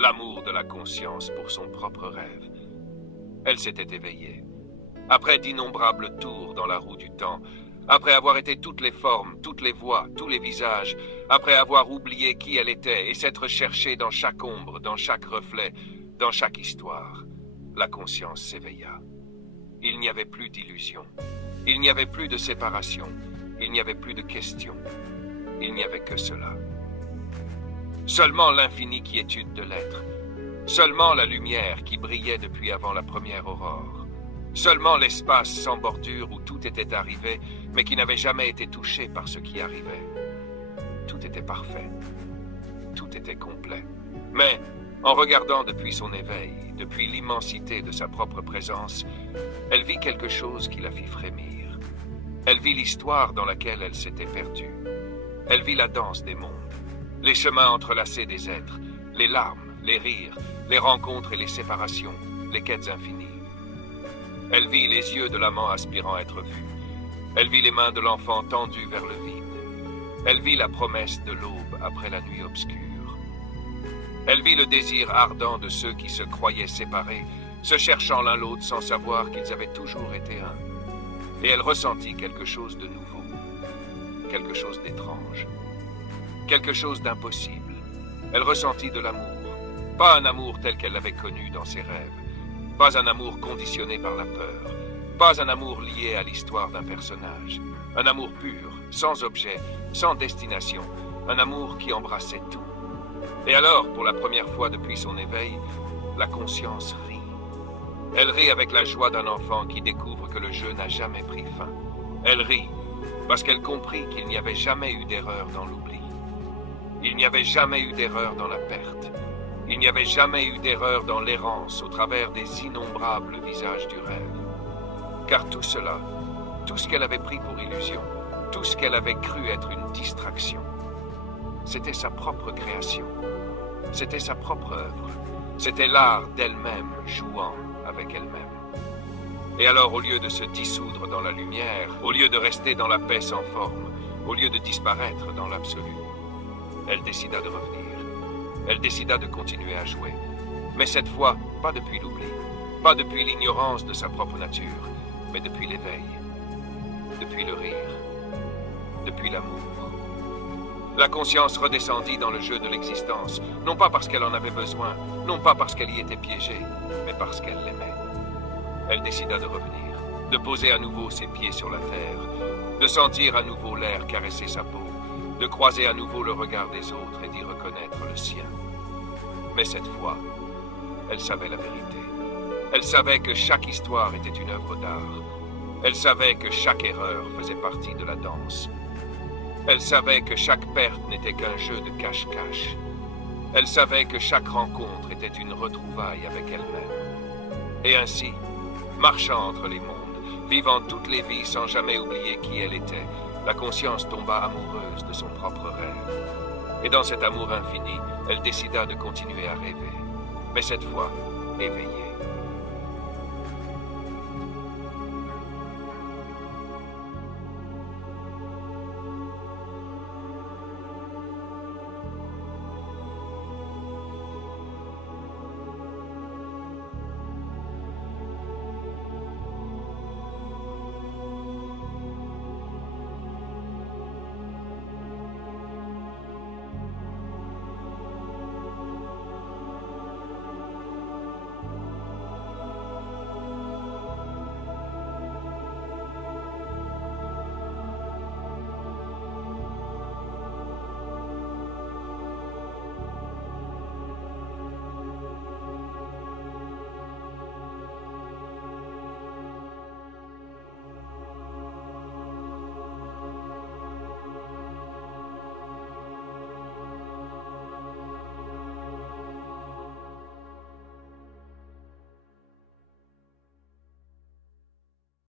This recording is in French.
l'amour de la conscience pour son propre rêve. Elle s'était éveillée. Après d'innombrables tours dans la roue du temps, après avoir été toutes les formes, toutes les voix, tous les visages, après avoir oublié qui elle était et s'être cherchée dans chaque ombre, dans chaque reflet, dans chaque histoire, la conscience s'éveilla. Il n'y avait plus d'illusion, il n'y avait plus de séparation, il n'y avait plus de questions, il n'y avait que cela. Seulement l'infinie quiétude de l'être, seulement la lumière qui brillait depuis avant la première aurore, seulement l'espace sans bordure où tout était arrivé, mais qui n'avait jamais été touché par ce qui arrivait. Tout était parfait, tout était complet. Mais, en regardant depuis son éveil, depuis l'immensité de sa propre présence, elle vit quelque chose qui la fit frémir. Elle vit l'histoire dans laquelle elle s'était perdue. Elle vit la danse des mondes, les chemins entrelacés des êtres, les larmes, les rires, les rencontres et les séparations, les quêtes infinies. Elle vit les yeux de l'amant aspirant à être vu. Elle vit les mains de l'enfant tendues vers le vide. Elle vit la promesse de l'aube après la nuit obscure. Elle vit le désir ardent de ceux qui se croyaient séparés, se cherchant l'un l'autre sans savoir qu'ils avaient toujours été un. Et elle ressentit quelque chose de nouveau, quelque chose d'étrange, quelque chose d'impossible. Elle ressentit de l'amour, pas un amour tel qu'elle l'avait connu dans ses rêves, pas un amour conditionné par la peur, pas un amour lié à l'histoire d'un personnage, un amour pur, sans objet, sans destination, un amour qui embrassait tout. Et alors, pour la première fois depuis son éveil, la conscience rit. Elle rit avec la joie d'un enfant qui découvre que le jeu n'a jamais pris fin. Elle rit parce qu'elle comprit qu'il n'y avait jamais eu d'erreur dans l'oubli. Il n'y avait jamais eu d'erreur dans la perte. Il n'y avait jamais eu d'erreur dans l'errance au travers des innombrables visages du rêve. Car tout cela, tout ce qu'elle avait pris pour illusion, tout ce qu'elle avait cru être une distraction, c'était sa propre création. C'était sa propre œuvre. C'était l'art d'elle-même jouant avec elle-même. Et alors, au lieu de se dissoudre dans la lumière, au lieu de rester dans la paix sans forme, au lieu de disparaître dans l'absolu, elle décida de revenir. Elle décida de continuer à jouer. Mais cette fois, pas depuis l'oubli, pas depuis l'ignorance de sa propre nature, mais depuis l'éveil, depuis le rire, depuis l'amour. La conscience redescendit dans le jeu de l'existence, non pas parce qu'elle en avait besoin, non pas parce qu'elle y était piégée, mais parce qu'elle l'aimait. Elle décida de revenir, de poser à nouveau ses pieds sur la terre, de sentir à nouveau l'air caresser sa peau, de croiser à nouveau le regard des autres et d'y reconnaître le sien. Mais cette fois, elle savait la vérité. Elle savait que chaque histoire était une œuvre d'art. Elle savait que chaque erreur faisait partie de la danse. Elle savait que chaque perte n'était qu'un jeu de cache-cache. Elle savait que chaque rencontre était une retrouvaille avec elle-même. Et ainsi, marchant entre les mondes, vivant toutes les vies sans jamais oublier qui elle était, la conscience tomba amoureuse de son propre rêve. Et dans cet amour infini, elle décida de continuer à rêver, mais cette fois, éveillée.